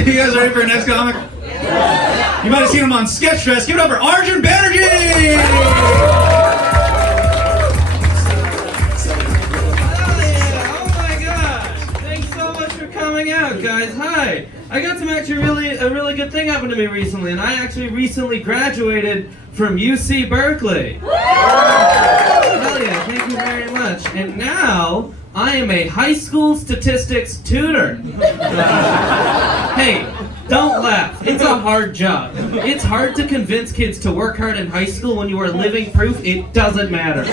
You guys ready for our next comic? Yeah. You might have seen him on Sketch Fest. Give it up for Arjun Banerjee! Out, guys. Hi. I got some actually a really good thing happened to me recently, and I actually recently graduated from UC Berkeley. Hell yeah, thank you very much. And now I am a high school statistics tutor. Hey, don't laugh. It's a hard job. It's hard to convince kids to work hard in high school when you are living proof it doesn't matter.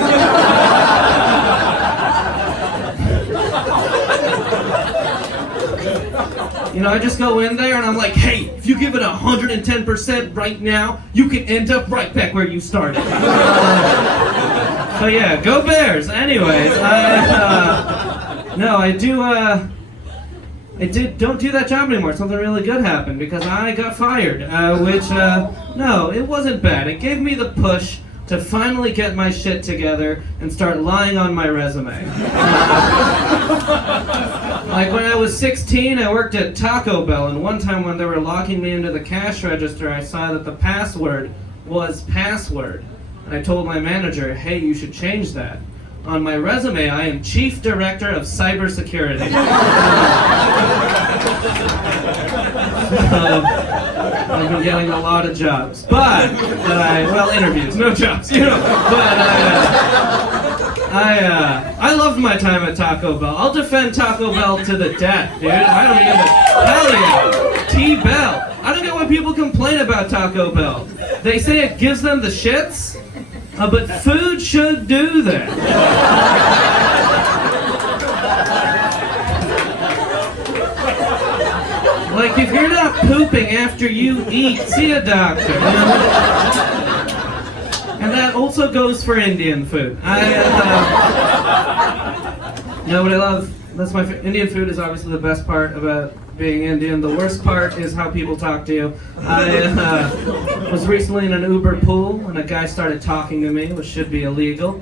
You know, I just go in there and I'm like, hey, if you give it 110% right now, you can end up right back where you started. So yeah, go Bears. Anyways, don't do that job anymore. Something really good happened because I got fired, no, it wasn't bad. It gave me the push to finally get my shit together and start lying on my resume. Like when I was 16, I worked at Taco Bell, and one time when they were locking me into the cash register, I saw that the password was password. And I told my manager, hey, you should change that. On my resume, I am Chief Director of Cybersecurity. I've been getting a lot of jobs, interviews, no jobs, you know. But I loved my time at Taco Bell. I'll defend Taco Bell to the death, dude. I don't give a hell yeah. T-Bell. I don't get why people complain about Taco Bell. They say it gives them the shits, but food should do that. Like, if you're not pooping after you eat, see a doctor. You know? And that also goes for Indian food. No, but I love, Indian food is obviously the best part about being Indian. The worst part is how people talk to you. I was recently in an Uber pool and a guy started talking to me, which should be illegal.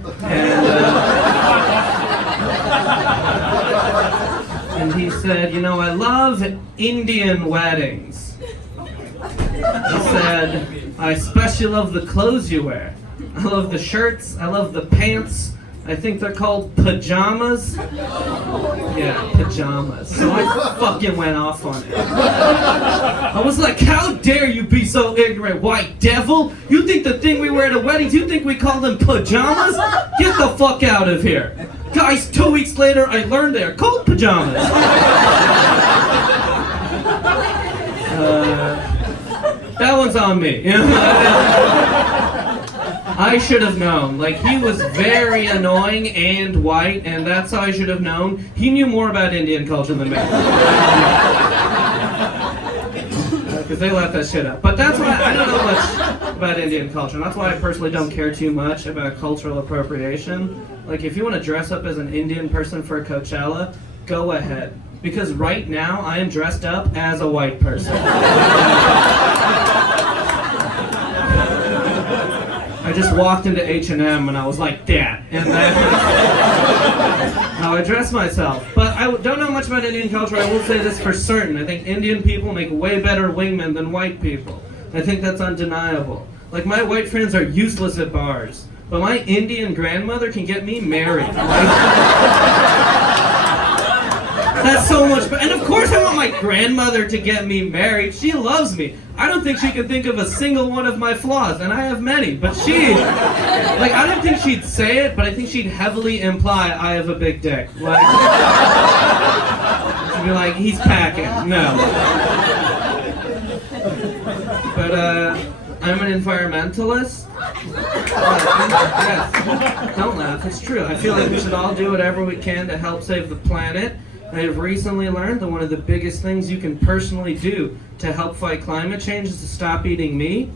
And he said, you know, I love Indian weddings. He said, I especially love the clothes you wear. I love the shirts, I love the pants. I think they're called pajamas. Yeah, pajamas. So I fucking went off on it. I was like, how dare you be so ignorant, white devil? You think the thing we wear to weddings, you think we call them pajamas? Get the fuck out of here. Guys, 2 weeks later, I learned they are called pajamas. That one's on me. I should have known. Like, he was very annoying and white, and that's how I should have known. He knew more about Indian culture than me. Because they left that shit up. But that's why I don't know much about Indian culture. And that's why I personally don't care too much about cultural appropriation. Like, if you want to dress up as an Indian person for Coachella, go ahead. Because right now, I am dressed up as a white person. I just walked into H&M and I was like, that. And that's how I dress myself. But I don't know much about Indian culture. I will say this for certain. I think Indian people make way better wingmen than white people. I think that's undeniable. Like, my white friends are useless at bars. But my Indian grandmother can get me married. That's so much better. And of course I want my grandmother to get me married. She loves me. I don't think she can think of a single one of my flaws, and I have many. But I don't think she'd say it, but I think she'd heavily imply I have a big dick. Like, she'd be like, he's packing. No. But, I'm an environmentalist. Yes. Don't laugh, it's true. I feel like we should all do whatever we can to help save the planet. I have recently learned that one of the biggest things you can personally do to help fight climate change is to stop eating meat.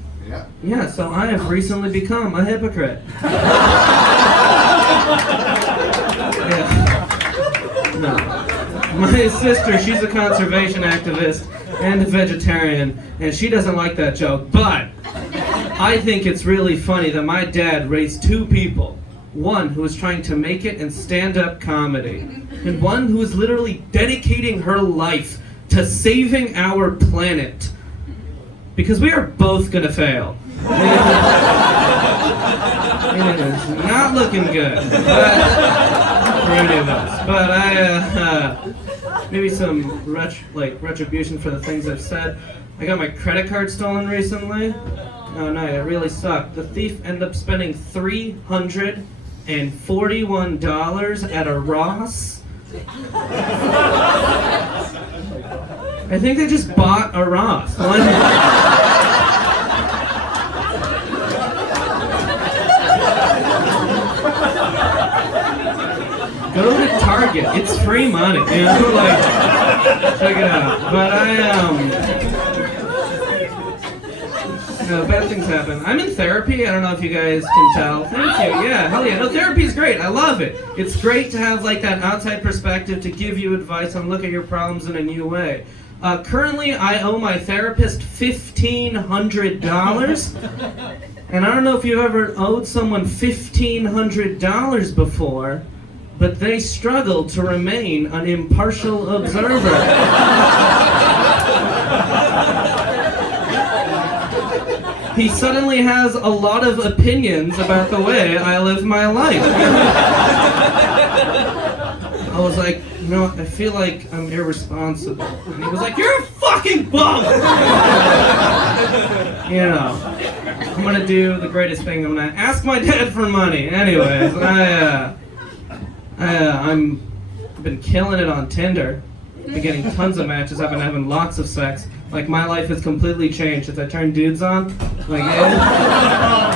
Yeah, so I have recently become a hypocrite. Yeah. No. My sister, she's a conservation activist and a vegetarian, and she doesn't like that joke, but I think it's really funny that my dad raised two people. One who is trying to make it in stand-up comedy, and one who is literally dedicating her life to saving our planet. Because we are both gonna fail. It is not looking good for any of us. But maybe some retribution for the things I've said. I got my credit card stolen recently. Oh no, it really sucked. The thief ended up spending $341 at a Ross. I think they just bought a Ross. Go to Target. It's free money. You know, like, check it out. But bad things happen. I'm in therapy. I don't know if you guys can tell. Thank you. Yeah, hell yeah. No, therapy is great. I love it. It's great to have like that outside perspective to give you advice and look at your problems in a new way. Currently, I owe my therapist $1,500. And I don't know if you've ever owed someone $1,500 before, but they struggle to remain an impartial observer. He suddenly has a lot of opinions about the way I live my life. I was like, you know, I feel like I'm irresponsible. And he was like, you're a fucking bum! You know, I'm gonna do the greatest thing. I'm gonna ask my dad for money. Anyways, I've been killing it on Tinder. I've been getting tons of matches. I've been having lots of sex. Like, my life has completely changed since I turned dudes on. Like,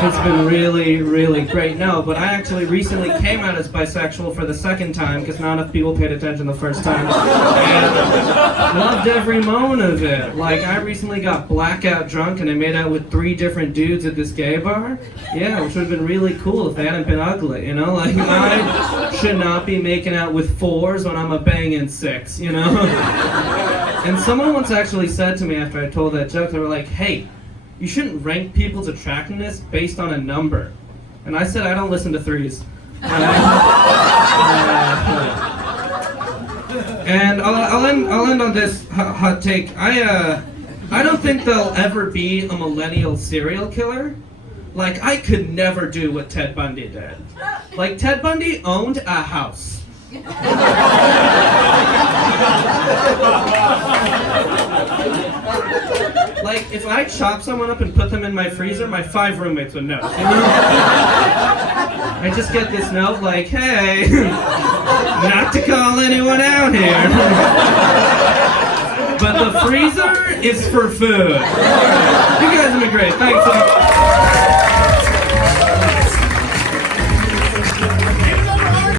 it's been really, really great. No, but I actually recently came out as bisexual for the second time because not enough people paid attention the first time. And loved every moment of it. Like, I recently got blackout drunk and I made out with 3 different dudes at this gay bar. Yeah, which would have been really cool if they hadn't been ugly, you know? Like, I should not be making out with 4s when I'm a banging 6, you know? And someone once actually said to me after I told that joke, they were like, hey, you shouldn't rank people's attractiveness based on a number. And I said, I don't listen to 3s. And I'll end on this hot take. I don't think there'll ever be a millennial serial killer. Like, I could never do what Ted Bundy did. Like, Ted Bundy owned a house. Like, if I chop someone up and put them in my freezer, my 5 roommates would know. You know? I just get this note like, hey, not to call anyone out here, but the freezer is for food. You guys have been great. Thanks so much.